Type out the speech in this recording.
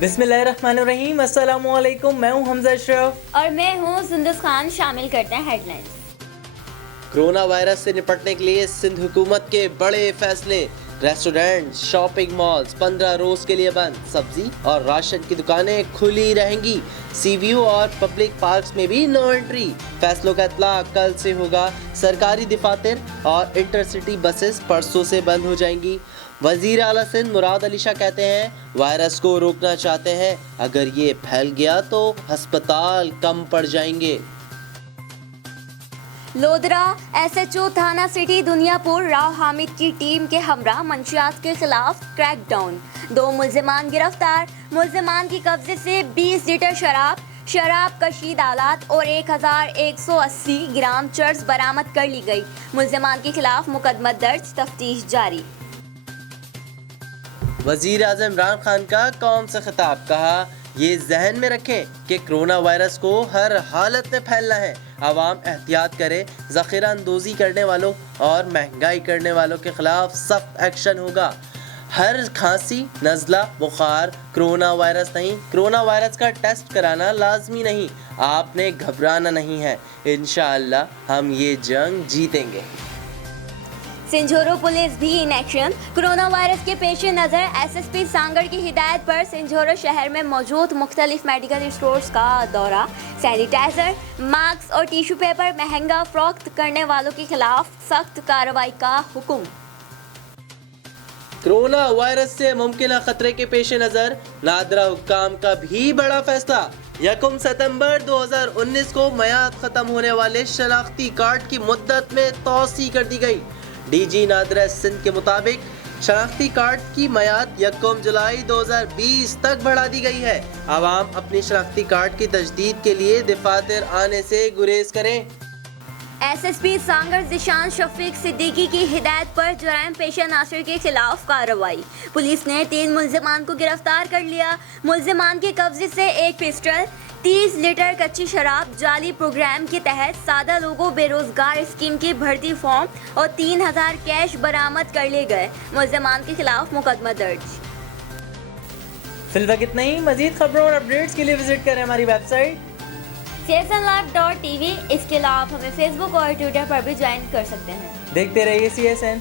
बिस्मिल्लाहिर्रहमानिर्रहीम, अस्सलामु अलैकुम। मैं हूं हमजा अशरफ और मैं हूं सुंदस खान। शामिल करते हैं हेडलाइंस। कोरोना वायरस से निपटने के लिए सिंध हुकूमत के बड़े फैसले। रेस्टोरेंट, शॉपिंग मॉल्स 15 रोज के लिए बंद। सब्जी और राशन की दुकानें खुली रहेंगी। सीवीयू और पब्लिक पार्क्स में भी नो एंट्री। फैसलों का इतलाक कल से होगा। सरकारी दफातर और इंटरसिटी बसेस परसों से बंद हो जाएंगी। वजीर आला सिंध मुराद अली शाह कहते हैं वायरस को रोकना चाहते हैं, अगर ये फैल गया तो अस्पताल कम पड़ जाएंगे। लोधरा एसएचओ थाना सिटी दुनियापुर राव हामिद की टीम के हमरा मंशियात के खिलाफ क्रैकडाउन। 2 मुल्जिमान गिरफ्तार। मुल्जिमान की कब्जे से 20 लीटर शराब कशीद आलात और 1180 ग्राम चर्स बरामद कर ली गई। मुल्जिमान के खिलाफ मुकदमा दर्ज, तफ्तीश जारी। वजीर आज़म इमरान खान का कौम से खिताब। कहा ये जहन में रखें कि कोरोना वायरस को हर हालत में फैलना है। आवाम एहतियात करे। ज़ख़ीरा अंदोज़ी करने वालों और महंगाई करने वालों के खिलाफ सख्त एक्शन होगा। हर खांसी, नज़ला, बुखार कोरोना वायरस नहीं। कोरोना वायरस का टेस्ट कराना लाजमी नहीं। आपने घबराना नहीं है। इंशाअल्लाह हम ये जंग जीतेंगे। सिंझोरो पुलिस भी इन एक्शन। कोरोना वायरस के पेश नज़र एसएसपी सांगड़ की हिदायत पर सिंझोरो शहर में मौजूद मुख्तलिफ मेडिकल स्टोर्स का दौरा। सैनिटाइजर, मास्क और टिश्यू पेपर महंगा फरोख्त करने वालों के खिलाफ सख्त कार्रवाई का हुक्म। कोरोना वायरस से मुमकिन खतरे के पेश नज़र नादरा हुक्काम का भी बड़ा फैसला। 1 सितंबर 2019 को मयाद खत्म होने वाले शनाख्ती कार्ड की मुद्दत में तोसी कर दी गई। डीजी नादरा सिंध के मुताबिक शनाख्ती कार्ड की मयाद 1 जुलाई 2020 तक बढ़ा दी गई है। आवाम अपनी शनाख्ती कार्ड की तजदीद के लिए दफातर आने से गुरेज करें। एसएसपी सांगड़ जिशान शफीक सिद्दीकी की हिदायत पर जराइम पेशा नासिर के खिलाफ कार्रवाई। पुलिस ने 3 मुल्जिमान को गिरफ्तार कर लिया। मुल्जिमान के कब्जे से 1 पिस्टल, 30 लीटर कच्ची शराब, जाली प्रोग्राम के तहत सादा लोगों बेरोजगार स्कीम की भर्ती फॉर्म और 3000 कैश बरामद कर लिए गए। मुल्जिमान के खिलाफ मुकदमा दर्ज। फिलहाल इतना ही। मजीद खबरों और अपडेट्स के लिए विजिट करें हमारी वेबसाइट csnlive.tv। इसके अलावा आप हमें फेसबुक और ट्विटर पर भी ज्वाइन कर सकते हैं। देखते रहिए CSN।